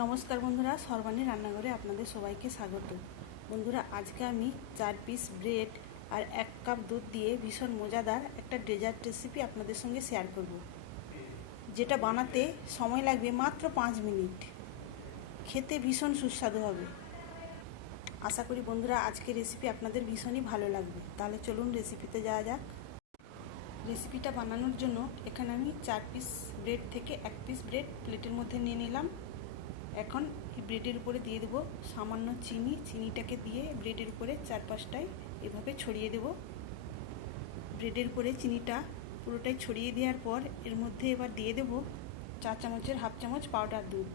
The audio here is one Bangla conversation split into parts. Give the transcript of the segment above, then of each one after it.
নমস্কার বন্ধুরা, সর্বাণী রান্নাঘরে আপনাদের সবাইকে স্বাগত। বন্ধুরা, আজকে আমি চার পিস ব্রেড আর এক কাপ দুধ দিয়ে ভীষণ মজাদার একটা ডেজার্ট রেসিপি আপনাদের সঙ্গে শেয়ার করব। যেটা বানাতে সময় লাগবে মাত্র পাঁচ মিনিট। খেতে ভীষণ সুস্বাদু হবে। আশা করি বন্ধুরা, আজকে রেসিপি আপনাদের ভীষণই ভালো লাগবে। তাহলে চলুন রেসিপিতে যাওয়া যাক। রেসিপিটা বানানোর জন্য এখানে আমি চার পিস ব্রেড থেকে এক পিস ব্রেড প্লেটের মধ্যে নিয়ে নিলাম। এখন ব্রেডের উপরে দিয়ে দেবো সামান্য চিনি, চিনিটাকে দিয়ে ব্রেডের উপরে চারপাশটায় এভাবে ছড়িয়ে দেব। ব্রেডের উপরে চিনিটা পুরোটাই ছড়িয়ে দেওয়ার পর এর মধ্যে এবার দিয়ে দেব চা চামচের হাফ চামচ পাউডার দুধ।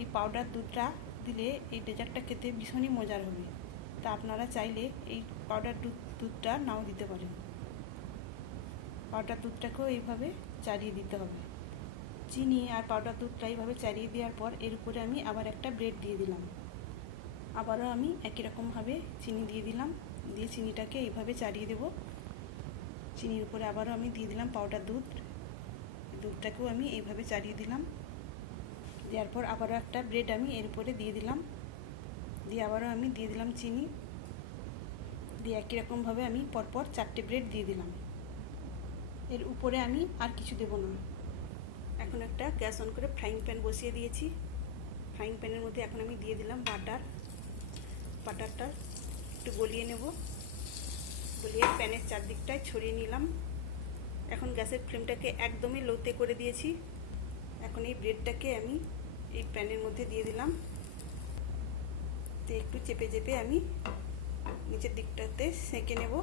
এই পাউডার দুধটা দিলে এই ডেজার্টটা খেতে ভীষণই মজার হবে। তা আপনারা চাইলে এই পাউডার দুধ, দুধটা নাও দিতে পারেন। পাউডার দুধটাকেও এইভাবে চারিয়ে দিতে হবে। চিনি আর পাউডার দুধটা এইভাবে চারিয়ে দেওয়ার পর এর উপরে আমি আবার একটা ব্রেড দিয়ে দিলাম। আবারও আমি একই রকমভাবে চিনি দিয়ে দিলাম। দিয়ে চিনিটাকে এইভাবে চারিয়ে দেব। চিনির উপরে আবারও আমি দিয়ে দিলাম পাউডার দুধ। দুধটাকেও আমি এইভাবে চারিয়ে দিলাম। দেওয়ার পর আবারও একটা ব্রেড আমি এর উপরে দিয়ে দিলাম। দিয়ে আবারও আমি দিয়ে দিলাম চিনি। দিয়ে একই রকমভাবে আমি পরপর চারটে ব্রেড দিয়ে দিলাম। এর উপরে আমি আর কিছু দেবো না। এখন একটা গ্যাস অন করে ফ্রাইং প্যান বসিয়ে দিয়েছি। ফ্রাইং প্যানের মধ্যে এখন আমি দিয়ে দিলাম বাটার। বাটারটা একটু গলিয়ে নেব। গলিয়ে প্যানের চারদিকটায় ছড়িয়ে নিলাম। এখন গ্যাসের ফ্লেমটাকে একদমই লোতে করে দিয়েছি। এখন এই ব্রেডটাকে আমি এই প্যানের মধ্যে দিয়ে দিলাম। তো একটু চেপে চেপে আমি নিচের দিকটাতে সেঁকে নেব।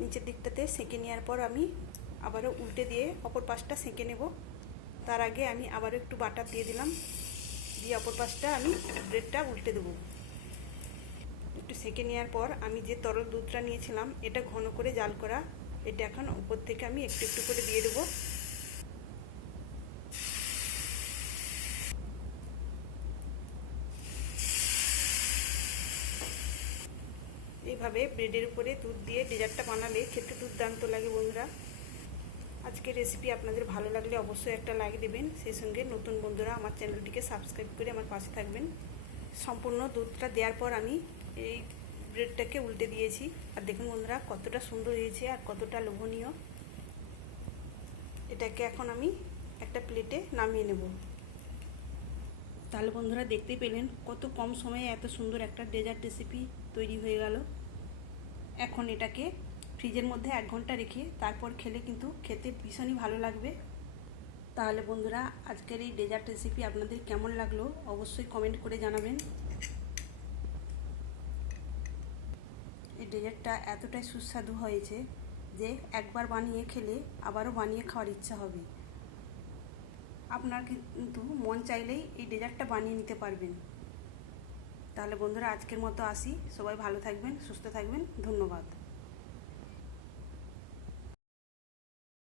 নিচের দিকটাতে সেঁকে নেওয়ার পর আমি আবারও উল্টে দিয়ে অপর পাশটা সেঁকে নেব। তার আগে আমি আবারও একটু বাটার দিয়ে দিলাম। দিয়ে অপর পাশটা আমি ব্রেডটা উল্টে দেবো। একটু সেঁকে নেওয়ার পর আমি যে তরল দুধটা নিয়েছিলাম, এটা ঘন করে জাল করা। এটা এখন উপর থেকে আমি একটু একটু করে দিয়ে দেবো। এইভাবে ব্রেডের উপরে দুধ দিয়ে ডেজার্টটা বানালে খেতে দুর্দান্ত লাগে বন্ধুরা। আজকের রেসিপি আপনাদের ভালো লাগলে অবশ্যই একটা লাইক দেবেন। সেই সঙ্গে নতুন বন্ধুরা আমার চ্যানেলটিকে সাবস্ক্রাইব করে আমার পাশে থাকবেন। সম্পূর্ণ দুধটা দেওয়ার পর আমি এই ব্রেডটাকে উল্টে দিয়েছি। আর দেখুন বন্ধুরা, কতটা সুন্দর হয়েছে আর কতটা লোভনীয়। এটাকে এখন আমি একটা প্লেটে নামিয়ে নেব। তাহলে বন্ধুরা দেখতে পেলেন কত কম সময়ে এত সুন্দর একটা ডেজার্ট রেসিপি তৈরি হয়ে গেল। এখন এটাকে ফ্রিজের মধ্যে এক ঘণ্টা রেখে তারপর খেলে কিন্তু খেতে ভীষণই ভালো লাগবে। তাহলে বন্ধুরা, আজকের এই ডেজার্ট রেসিপি আপনাদের কেমন লাগল অবশ্যই কমেন্ট করে জানাবেন। এই ডেজার্টটা এতটাই সুস্বাদু হয়েছে যে একবার বানিয়ে খেলে আবারও বানিয়ে খাওয়ার ইচ্ছা হবে। আপনার কিন্তু মন চাইলেই এই ডেজার্টটা বানিয়ে নিতে পারবেন। তাহলে বন্ধুরা, আজকের মতো আসি। সবাই ভালো থাকবেন, সুস্থ থাকবেন। ধন্যবাদ।